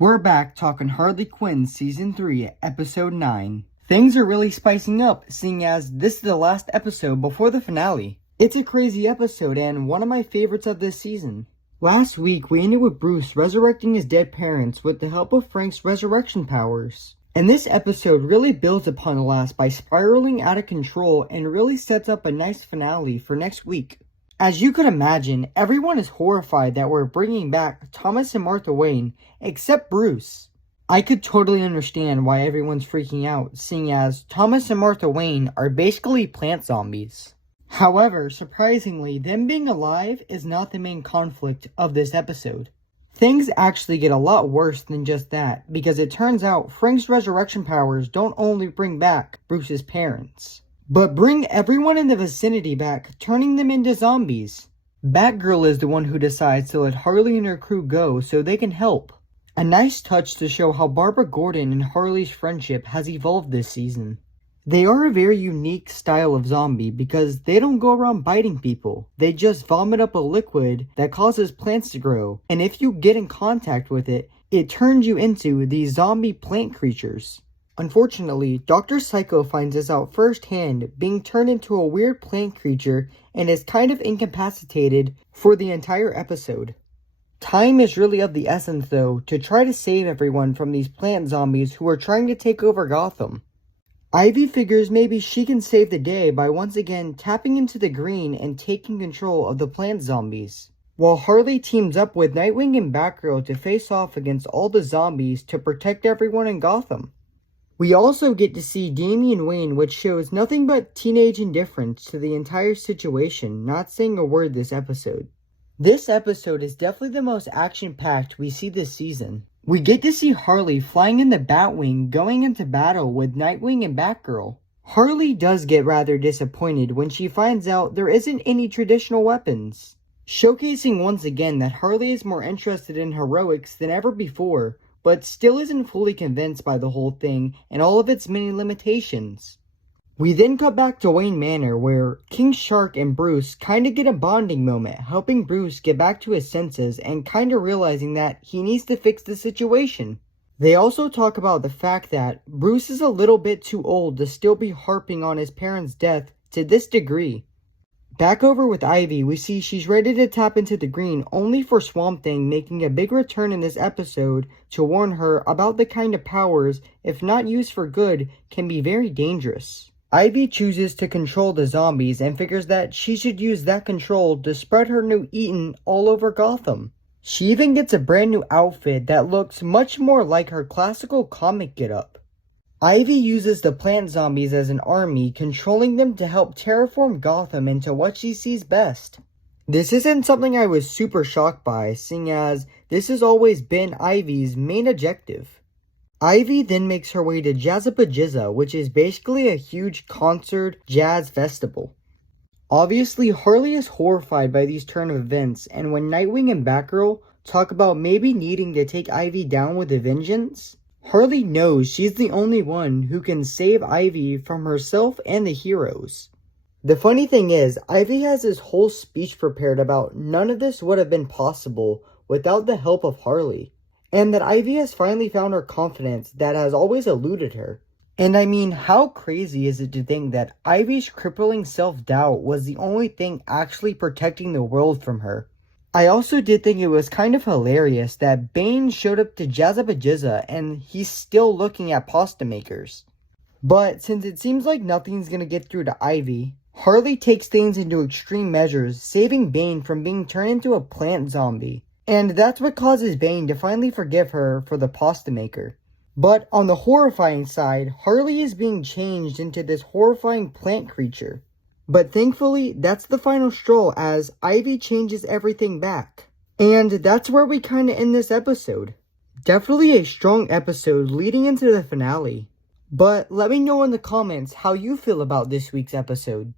We're back talking Harley Quinn Season 3, Episode 9. Things are really spicing up, seeing as this is the last episode before the finale. It's a crazy episode and one of my favorites of this season. Last week, we ended with Bruce resurrecting his dead parents with the help of Frank's resurrection powers. And this episode really builds upon the last by spiraling out of control and really sets up a nice finale for next week. As you could imagine, everyone is horrified that we're bringing back Thomas and Martha Wayne, except Bruce. I could totally understand why everyone's freaking out, seeing as Thomas and Martha Wayne are basically plant zombies. However, surprisingly, them being alive is not the main conflict of this episode. Things actually get a lot worse than just that, because it turns out Frank's resurrection powers don't only bring back Bruce's parents, but bring everyone in the vicinity back, turning them into zombies. Batgirl is the one who decides to let Harley and her crew go so they can help. A nice touch to show how Barbara Gordon and Harley's friendship has evolved this season. They are a very unique style of zombie because they don't go around biting people. They just vomit up a liquid that causes plants to grow, and if you get in contact with it, it turns you into these zombie plant creatures. Unfortunately, Dr. Psycho finds this out firsthand, being turned into a weird plant creature and is kind of incapacitated for the entire episode. Time is really of the essence though, to try to save everyone from these plant zombies who are trying to take over Gotham. Ivy figures maybe she can save the day by once again tapping into the green and taking control of the plant zombies, while Harley teams up with Nightwing and Batgirl to face off against all the zombies to protect everyone in Gotham. We also get to see Damian Wayne, which shows nothing but teenage indifference to the entire situation, not saying a word this episode. This episode is definitely the most action-packed we see this season. We get to see Harley flying in the Batwing going into battle with Nightwing and Batgirl. Harley does get rather disappointed when she finds out there isn't any traditional weapons, showcasing once again that Harley is more interested in heroics than ever before, but still isn't fully convinced by the whole thing and all of its many limitations. We then cut back to Wayne Manor where King Shark and Bruce kinda get a bonding moment, helping Bruce get back to his senses and kinda realizing that he needs to fix the situation. They also talk about the fact that Bruce is a little bit too old to still be harping on his parents' death to this degree. Back over with Ivy, we see she's ready to tap into the green, only for Swamp Thing making a big return in this episode to warn her about the kind of powers, if not used for good, can be very dangerous. Ivy chooses to control the zombies and figures that she should use that control to spread her new Eaton all over Gotham. She even gets a brand new outfit that looks much more like her classical comic getup. Ivy uses the plant zombies as an army, controlling them to help terraform Gotham into what she sees best. This isn't something I was super shocked by, seeing as this has always been Ivy's main objective. Ivy then makes her way to Jazzapajizza, which is basically a huge concert jazz festival. Obviously, Harley is horrified by these turn of events, and when Nightwing and Batgirl talk about maybe needing to take Ivy down with a vengeance, Harley knows she's the only one who can save Ivy from herself and the heroes. The funny thing is, Ivy has this whole speech prepared about none of this would have been possible without the help of Harley, and that Ivy has finally found her confidence that has always eluded her. And I mean, how crazy is it to think that Ivy's crippling self-doubt was the only thing actually protecting the world from her? I also did think it was kind of hilarious that Bane showed up to Jazzapajizza and he's still looking at pasta makers. But since it seems like nothing's gonna get through to Ivy, Harley takes things into extreme measures, saving Bane from being turned into a plant zombie. And that's what causes Bane to finally forgive her for the pasta maker. But on the horrifying side, Harley is being changed into this horrifying plant creature. But thankfully, that's the final straw as Ivy changes everything back. And that's where we kinda end this episode. Definitely a strong episode leading into the finale. But let me know in the comments how you feel about this week's episode.